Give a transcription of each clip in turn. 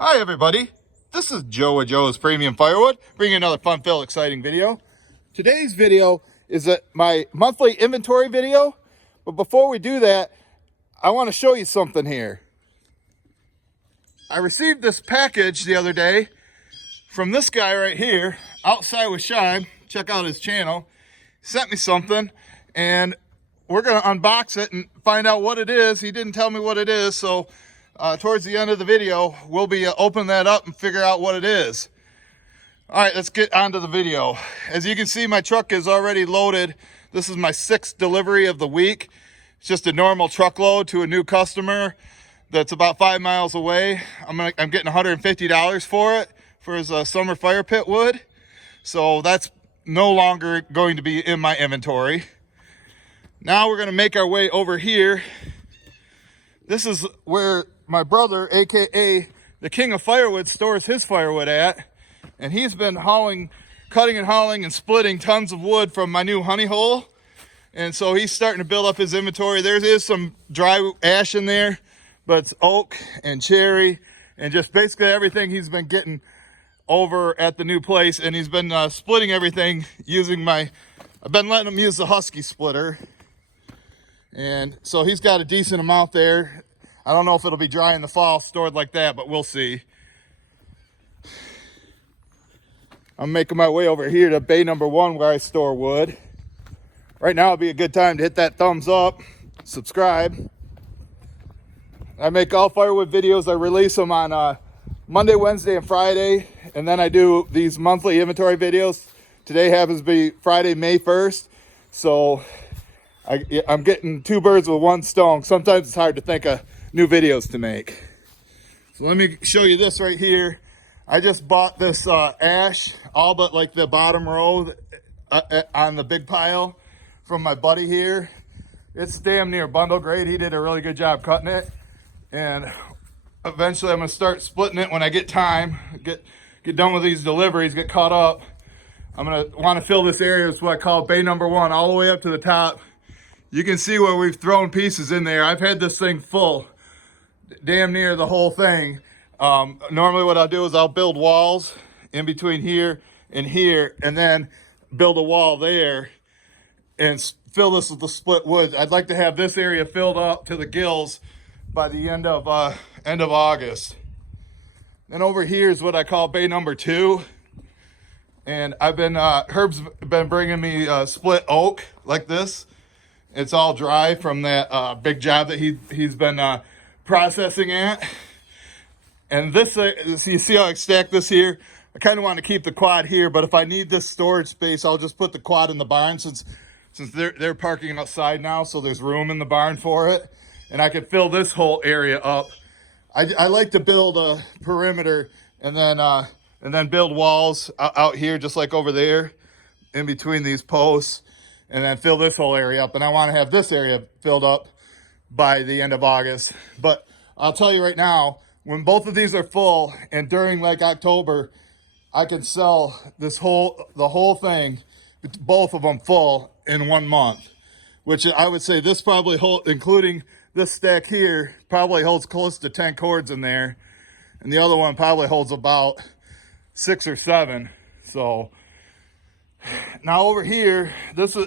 Hi everybody, this is Joe with Joe's Premium Firewood, bringing another fun-filled, exciting video. Today's video is my monthly inventory video, but before we do that, I want to show you something here. I received this package the other day from this guy right here, Outside with Shine. Check out his channel. He sent me something, and we're going to unbox it and find out what it is. He didn't tell me what it is, so towards the end of the video, we'll be opening that up and figure out what it is. All right, let's get on to the video. As you can see, my truck is already loaded. This is my 6th delivery of the week. It's just a normal truckload to a new customer that's about 5 miles away. I'm getting $150 for it, for his summer fire pit wood. So that's no longer going to be in my inventory. Now we're gonna make our way over here. This is where my brother, AKA the King of Firewood, stores his firewood at. And he's been cutting and hauling and splitting tons of wood from my new honey hole. And so he's starting to build up his inventory. There is some dry ash in there, but it's oak and cherry and just basically everything he's been getting over at the new place. And he's been splitting everything using I've been letting him use the Husky splitter. And so he's got a decent amount there. I don't know if it'll be dry in the fall stored like that, but we'll see. I'm making my way over here to bay number 1 where I store wood. Right now would be a good time to hit that thumbs up, subscribe. I make all firewood videos. I release them on Monday, Wednesday, and Friday. And then I do these monthly inventory videos. Today happens to be Friday, May 1st. So I'm getting 2 birds with 1 stone. Sometimes it's hard to think of new videos to make. So let me show you this right here. I just bought this ash, all but like the bottom row on the big pile from my buddy here. It's damn near bundle grade. He did a really good job cutting it. And eventually I'm gonna start splitting it when I get time, get done with these deliveries, get caught up. I'm gonna wanna fill this area. It's what I call bay number 1, all the way up to the top. You can see where we've thrown pieces in there. I've had this thing full, damn near the whole thing. Normally what I'll do is I'll build walls in between here and then build a wall there and fill this with the split wood. I'd like to have this area filled up to the gills by the end of August. Then over here is what I call bay number 2. And Herb's been bringing me split oak like this. It's all dry from that big job that he's been processing at. And this, you see how I stacked this here? I kind of want to keep the quad here, but if I need this storage space, I'll just put the quad in the barn since they're parking outside now, so there's room in the barn for it. And I can fill this whole area up. I like to build a perimeter and then build walls out here, just like over there, in between these posts, and then fill this whole area up. And I want to have this area filled up by the end of August. But I'll tell you right now, when both of these are full and during like October, I can sell the whole thing, both of them full in 1 month, which I would say this probably including this stack here, probably holds close to 10 cords in there. And the other one probably holds about 6 or 7. So now over here,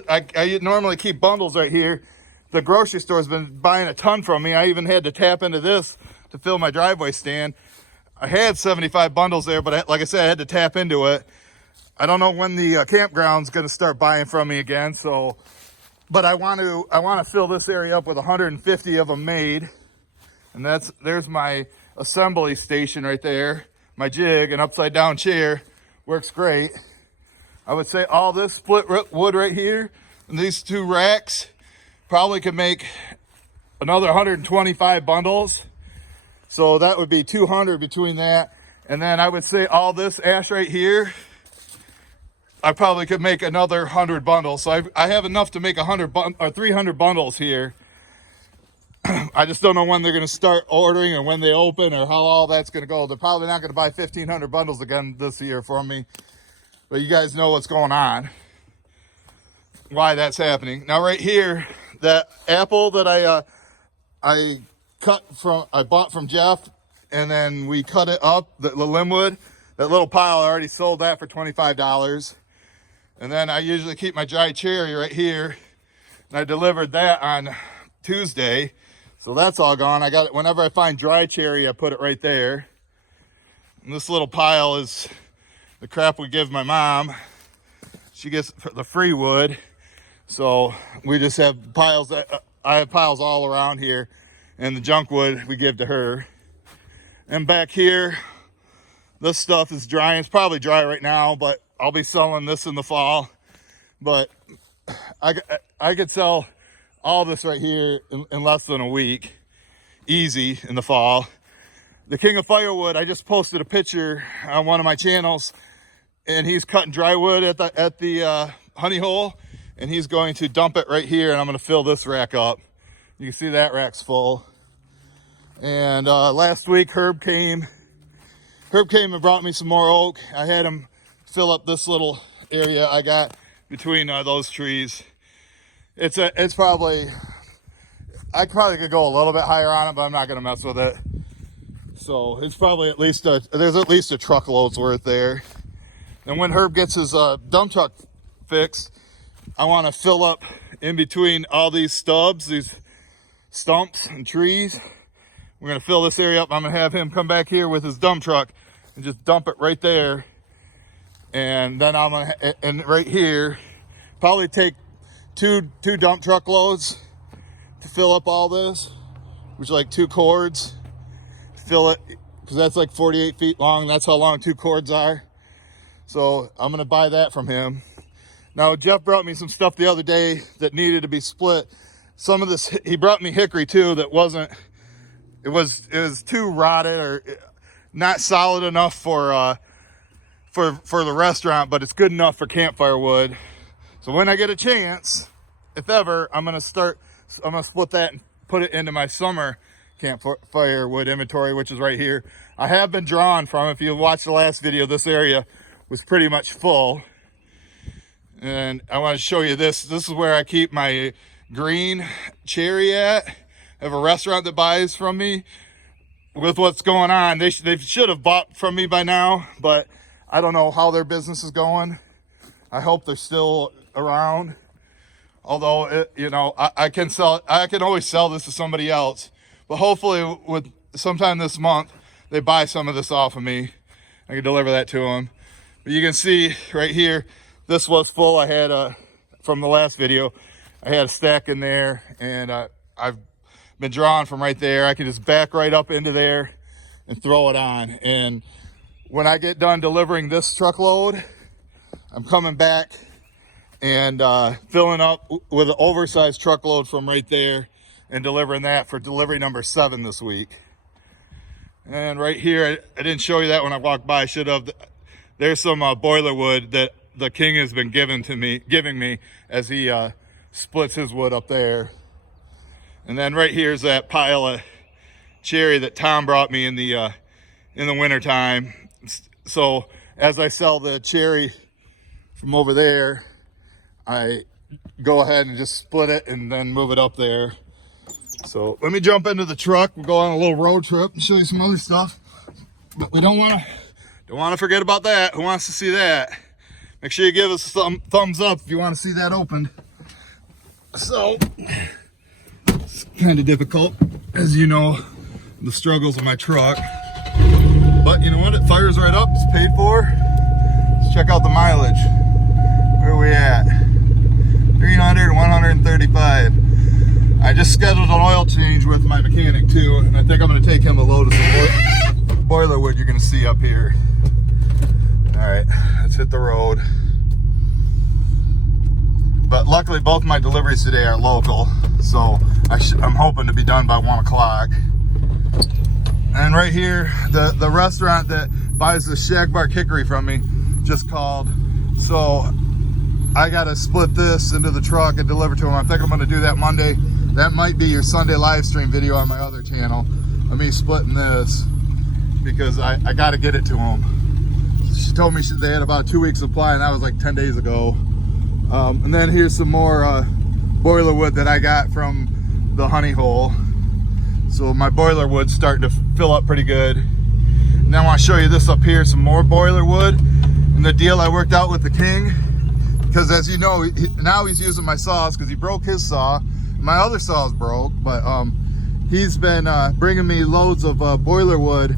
I normally keep bundles right here. The grocery store's been buying a ton from me. I even had to tap into this to fill my driveway stand. I had 75 bundles there, but like I said, I had to tap into it. I don't know when the campground's gonna start buying from me again. So, but I want to fill this area up with 150 of them made. And there's my assembly station right there. My jig, an upside down chair, works great. I would say all this split wood right here and these 2 racks probably could make another 125 bundles. So that would be 200 between that. And then I would say all this ash right here, I probably could make another 100 bundles. So I have enough to make 300 bundles here. I just don't know when they're going to start ordering or when they open or how all that's going to go. They're probably not going to buy 1,500 bundles again this year for me. But you guys know what's going on, why that's happening. Now right here, that apple that I bought from Jeff and then we cut it up, the limbwood. That little pile, I already sold that for $25. And then I usually keep my dry cherry right here. And I delivered that on Tuesday. So that's all gone. I got it, whenever I find dry cherry, I put it right there. And this little pile is the crap we give my mom. She gets the free wood. So we just have piles, I have piles all around here. And the junk wood we give to her. And back here, this stuff is dry. It's probably dry right now, but I'll be selling this in the fall. But I could sell all this right here in less than a week, easy, in the fall. The King of Firewood, I just posted a picture on one of my channels, and he's cutting dry wood at the honey hole, and he's going to dump it right here, and I'm going to fill this rack up. You can see that rack's full. And last week Herb came and brought me some more oak. I had him fill up this little area I got between those trees. It's probably, I probably could go a little bit higher on it, but I'm not gonna mess with it. So it's probably at least there's at least a truckload's worth there. And when Herb gets his dump truck fixed, I want to fill up in between all these stubs, these stumps and trees. We're gonna fill this area up. I'm gonna have him come back here with his dump truck and just dump it right there. And then I'm gonna, and right here, probably take two dump truck loads to fill up all this, which is like 2 cords. Fill it, because that's like 48 feet long. That's how long 2 cords are. So I'm gonna buy that from him. Now Jeff brought me some stuff the other day that needed to be split. Some of this, he brought me hickory too that wasn't, it was too rotted or not solid enough for the restaurant, but it's good enough for campfire wood. So when I get a chance, if ever, I'm gonna split that and put it into my summer campfire wood inventory, which is right here. I have been drawn from, if you watched the last video, this area was pretty much full. And I want to show you this. This is where I keep my green cherry at. I have a restaurant that buys from me. With what's going on, they should have bought from me by now, but I don't know how their business is going. I hope they're still around. Although, you know, I can always sell this to somebody else. But hopefully, with sometime this month, they buy some of this off of me. I can deliver that to them. But you can see right here, this was full. I had from the last video, I had a stack in there, and I've been drawn from right there. I can just back right up into there and throw it on. And when I get done delivering this truckload, I'm coming back and filling up with an oversized truckload from right there and delivering that for delivery number 7 this week. And right here, I didn't show you that when I walked by. I should have. There's some boiler wood that the King has been giving me as he splits his wood up there. And then right here is that pile of cherry that Tom brought me in the winter time. So as I sell the cherry from over there, I go ahead and just split it and then move it up there. So let me jump into the truck. We'll go on a little road trip and show you some other stuff. But we don't want to forget about that. Who wants to see that? Make sure you give us some thumbs up if you want to see that opened. So it's kind of difficult, as you know, the struggles of my truck. But you know what? It fires right up. It's paid for. Let's check out the mileage. Where are we at? 300, 135. I just scheduled an oil change with my mechanic too, and I think I'm going to take him a load of some boiler wood you're going to see up here. All right, let's hit the road. But luckily, both my deliveries today are local, so I'm hoping to be done by 1 o'clock. And right here, the restaurant that buys the shagbark hickory from me just called. So I got to split this into the truck and deliver to him. I think I'm going to do that Monday. That might be your Sunday live stream video on my other channel of me splitting this, because I got to get it to him. She told me they had about 2 weeks supply, and that was like 10 days ago. And then here's some more boiler wood that I got from the honey hole. So my boiler wood's starting to fill up pretty good. And then I want to show you this up here, some more boiler wood. And the deal I worked out with the King, because as you know, now he's using my saws because he broke his saw. My other saw's broke, but he's been bringing me loads of boiler wood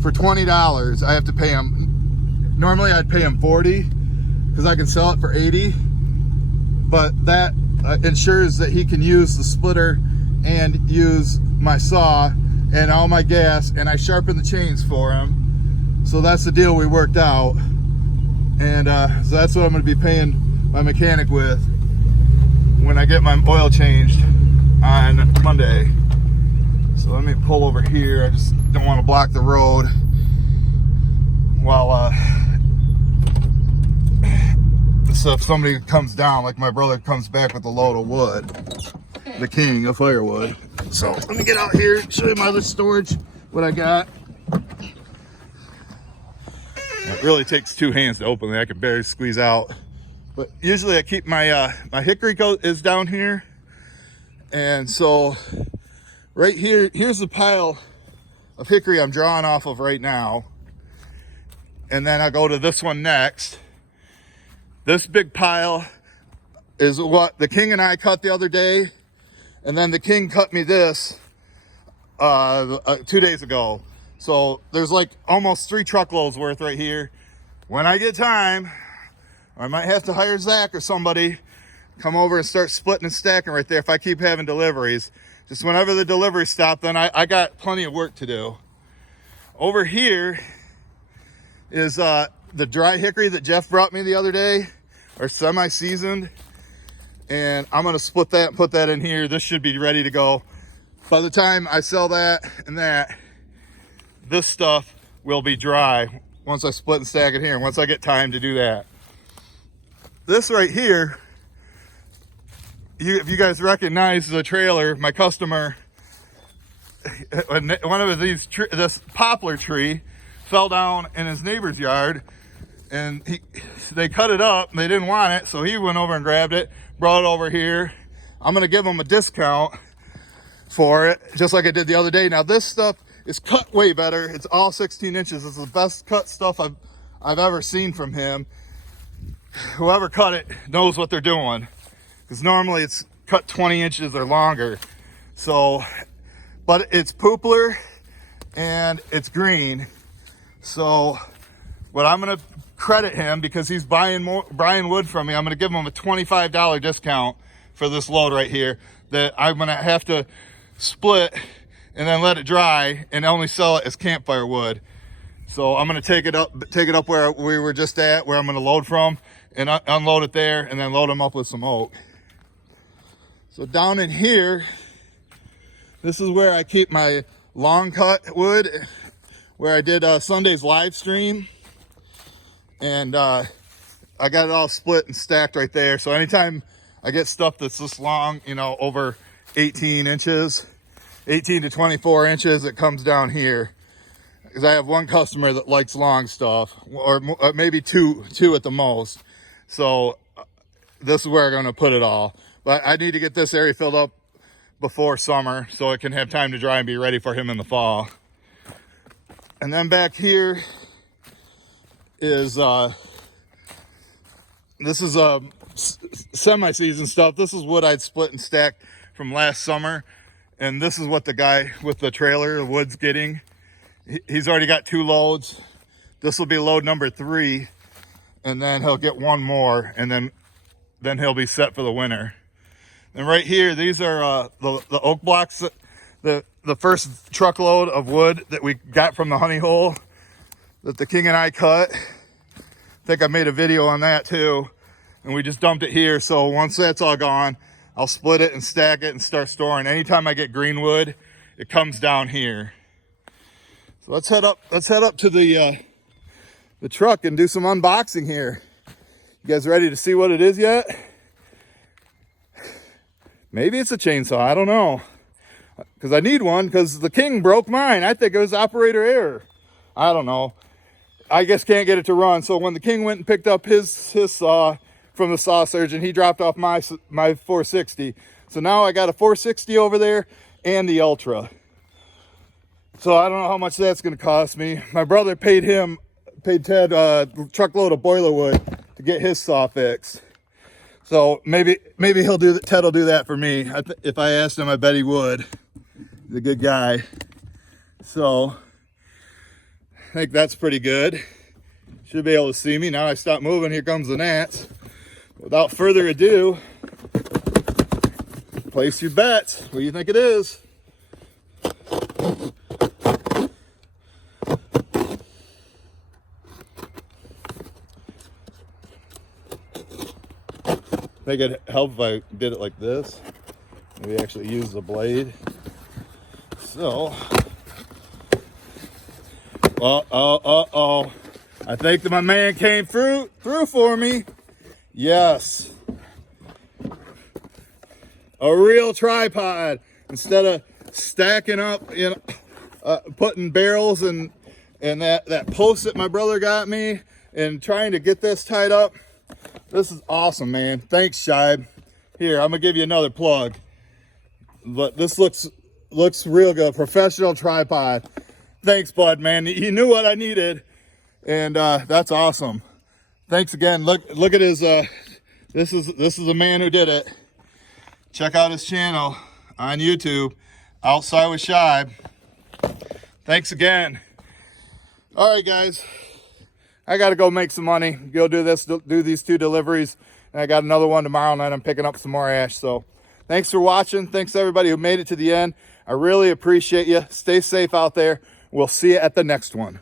for $20. I have to pay him. Normally I'd pay him $40 because I can sell it for $80. But that ensures that he can use the splitter and use my saw and all my gas, and I sharpen the chains for him. So that's the deal we worked out. And so that's what I'm going to be paying my mechanic with when I get my oil changed on Monday. So let me pull over here. I just don't want to block the road while so if somebody comes down, like my brother comes back with a load of wood, the King of Firewood. So let me get out here, show you my other storage, what I got. It really takes two hands to open it. I can barely squeeze out. But usually I keep my my hickory coat is down here. And so right here, here's the pile of hickory I'm drawing off of right now. And then I go to this one next. This big pile is what the King and I cut the other day. And then the King cut me this 2 days ago. So there's like almost 3 truckloads worth right here. When I get time, I might have to hire Zach or somebody, come over and start splitting and stacking right there if I keep having deliveries. Just whenever the deliveries stop, then I got plenty of work to do. Over here is the dry hickory that Jeff brought me the other day, or semi-seasoned. And I'm gonna split that and put that in here. This should be ready to go. By the time I sell that and that, this stuff will be dry once I split and stack it here, once I get time to do that. This right here, if you guys recognize the trailer, my customer, one of these, this poplar tree fell down in his neighbor's yard, and they cut it up, and they didn't want it, so he went over and grabbed it, brought it over here. I'm gonna give him a discount for it, just like I did the other day. Now this stuff is cut way better. It's all 16 inches. It's the best cut stuff I've ever seen from him. Whoever cut it knows what they're doing, because normally it's cut 20 inches or longer. So, but it's poopler and it's green. So what I'm gonna credit him, because he's buying wood from me, I'm gonna give him a $25 discount for this load right here that I'm gonna have to split and then let it dry and only sell it as campfire wood. So I'm gonna take it up where we were just at, where I'm gonna load from, and unload it there, and then load them up with some oak. So down in here, this is where I keep my long cut wood, where I did Sunday's live stream. And I got it all split and stacked right there. So anytime I get stuff that's this long, you know, over 18 inches, 18 to 24 inches, it comes down here. Because I have one customer that likes long stuff, or maybe two at the most. So this is where I'm going to put it all. But I need to get this area filled up before summer so it can have time to dry and be ready for him in the fall. And then back here is this is semi-season stuff. This is what I'd split and stacked from last summer. And this is what the guy with the trailer, the wood's getting. He's already got 2 loads. This will be load number 3. And then he'll get 1 more, and then he'll be set for the winter. And right here, these are the oak blocks, the first truckload of wood that we got from the honey hole that the King and I cut. I think I made a video on that too. And we just dumped it here. So once that's all gone, I'll split it and stack it and start storing. Anytime I get green wood, it comes down here. So let's head up to the truck and do some unboxing here. You guys ready to see what it is yet? Maybe it's a chainsaw, I don't know. Because I need one, because the King broke mine. I think it was operator error. I don't know. I just can't get it to run. So when the King went and picked up his saw from the saw surgeon, he dropped off my 460. So now I got a 460 over there and the Ultra. So I don't know how much that's going to cost me. My brother paid Ted a truckload of boiler wood to get his saw fixed. So maybe Ted will do that for me. If I asked him, I bet he would. He's a good guy. So I think that's pretty good. Should be able to see me. Now I stop moving, here comes the gnats. Without further ado, place your bets. What do you think it is? I think it'd help if I did it like this. Maybe actually use the blade. So, I think that my man came through for me. Yes. A real tripod. Instead of stacking up, putting barrels and that post that my brother got me and trying to get this tied up. This is awesome, man. Thanks, Shibe. Here, I'm gonna give you another plug. But this looks real good. Professional tripod. Thanks, bud, man. You knew what I needed, and that's awesome. Thanks again. Look at his. This is the man who did it. Check out his channel on YouTube, Outside with Shibe. Thanks again. All right, guys. I got to go make some money. Go do these 2 deliveries. And I got another one tomorrow night. I'm picking up some more ash. So thanks for watching. Thanks to everybody who made it to the end. I really appreciate you. Stay safe out there. We'll see you at the next one.